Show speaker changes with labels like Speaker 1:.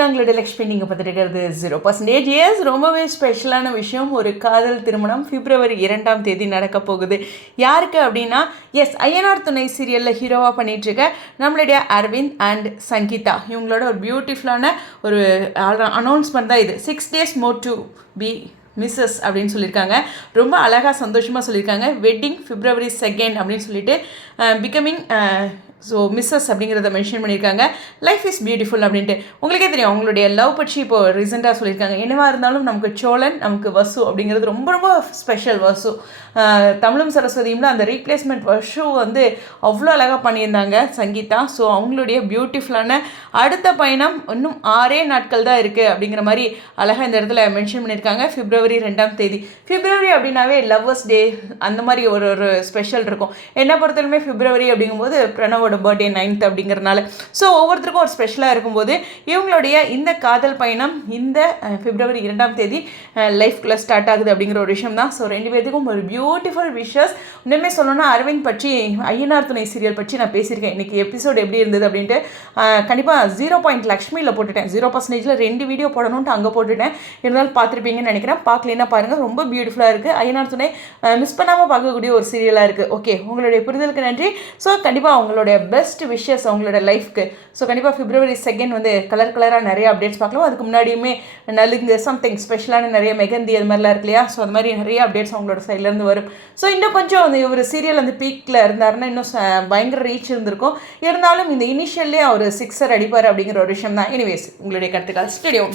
Speaker 1: நான் லக்ஷ்மி நீங்கள் பார்த்துட்டு ஜீரோ பர்சன்டேஜ் எஸ் ரொம்பவே ஸ்பெஷலான விஷயம். ஒரு காதல் திருமணம் பிப்ரவரி இரண்டாம் தேதி நடக்க போகுது. யாருக்கு அப்படின்னா எஸ் ஐயனார் துணை சீரியலில் ஹீரோவாக பண்ணிகிட்ருக்க நம்மளுடைய அரவிந்த் அண்ட் சங்கீதா. இவங்களோட ஒரு பியூட்டிஃபுல்லான ஒரு அனௌன்ஸ்மெண்ட் தான் இது. Six days more to be Mrs அப்படின்னு சொல்லியிருக்காங்க. ரொம்ப அழகாக சந்தோஷமாக சொல்லியிருக்காங்க. வெட்டிங் ஃபிப்ரவரி செகண்ட் அப்படின்னு சொல்லிட்டு பிகமிங் ஸோ மிஸ்ஸஸ் அப்படிங்கிறத மென்ஷன் பண்ணியிருக்காங்க. லைஃப் இஸ் பியூட்டிஃபுல் அப்படின்ட்டு. உங்களுக்கே தெரியும் அவங்களுடைய லவ் பற்றி இப்போ ரீசெண்டாக சொல்லியிருக்காங்க. என்னவா இருந்தாலும் நமக்கு சோழன் நமக்கு வசு அப்படிங்கிறது ரொம்ப ரொம்ப ஸ்பெஷல் வசு. தமிழும் சரஸ்வதியும்ல அந்த ரீப்ளேஸ்மெண்ட் வசு வந்து அவ்வளோ அழகாக பண்ணியிருந்தாங்க சங்கீதா. ஸோ அவங்களுடைய பியூட்டிஃபுல்லான அடுத்த பயணம் இன்னும் ஆறே நாட்கள் தான் இருக்குது அப்படிங்கிற மாதிரி அழகாக இந்த இடத்துல மென்ஷன் பண்ணியிருக்காங்க. பிப்ரவரி ரெண்டாம் தேதி. பிப்ரவரி அப்படின்னாவே லவ்வர்ஸ் டே அந்த மாதிரி ஒரு ஒரு ஸ்பெஷல் இருக்கும். என்ன பொறுத்தவரையுமே பிப்ரவரி அப்படிங்கும்போது பிரணவ பிரணவோட பர்த்டே நைன்த் அப்படிங்கிறனால ஸோ ஒவ்வொருத்தருக்கும் ஒரு ஸ்பெஷலாக இருக்கும்போது இவங்களுடைய இந்த காதல் பயணம் இந்த பிப்ரவரி இரண்டாம் தேதி லைஃப்குள்ளே ஸ்டார்ட் ஆகுது அப்படிங்கிற ஒரு விஷயம் தான். ஸோ ரெண்டு பேர்த்துக்கும் ஒரு பியூட்டிஃபுல் விஷஸ் இன்னுமே சொல்லணும்னா அரவிந்த் பற்றி ஐயனார் துணை சீரியல் பற்றி நான் பேசியிருக்கேன். இன்றைக்கி எபிசோட் எப்படி இருந்தது அப்படின்ட்டு கண்டிப்பாக ஜீரோ பாயிண்ட் லக்ஷ்மியில் போட்டுட்டேன். ஜீரோ பர்சன்டேஜில் ரெண்டு வீடியோ போடணுன்ட்டு அங்கே போட்டுட்டேன். இருந்தாலும் பார்த்துருப்பீங்கன்னு நினைக்கிறேன். பார்க்கலன்னா பாருங்கள் ரொம்ப பியூட்டிஃபுல்லாக இருக்குது ஐயனார் துணை மிஸ் பண்ணாமல் பார்க்கக்கூடிய ஒரு சீரியலாக இருக்குது ஓகே உங்களுடைய புரிதலுக்கு நன்றி. ஸோ கண்டிப்பாக அவங்களுடைய பெஸ்ட் விஷஸ் அவங்களோட லைஃப்க்கு ஸோ கண்டிப்பாக பிப்ரவரி செகண்ட் வந்து கலர் கலராக நிறைய அப்டேட்ஸ் பார்க்கலாம். அதுக்கு முன்னாடியுமே நலுங்கு சம்திங் ஸ்பெஷலான நிறைய மெகந்தி அது மாதிரிலாம் இருக்கு இல்லையா? ஸோ அது மாதிரி நிறைய அப்டேட்ஸ் அவங்களோட சைட்லேருந்து வரும். ஸோ இன்னும் கொஞ்சம் அந்த ஒரு சீரியல் அந்த பீக்கில் இருந்தாருன்னா இன்னும் பயங்கர ரீச் இருந்திருக்கும். இருந்தாலும் இந்த இனிஷியல்லே அவர் சிக்ஸர் அடிப்பார் அப்படிங்கிற ஒரு விஷயம் தான் எனிவேஸ் உங்களுடைய கருத்துக்கள். ஸ்டுடியோ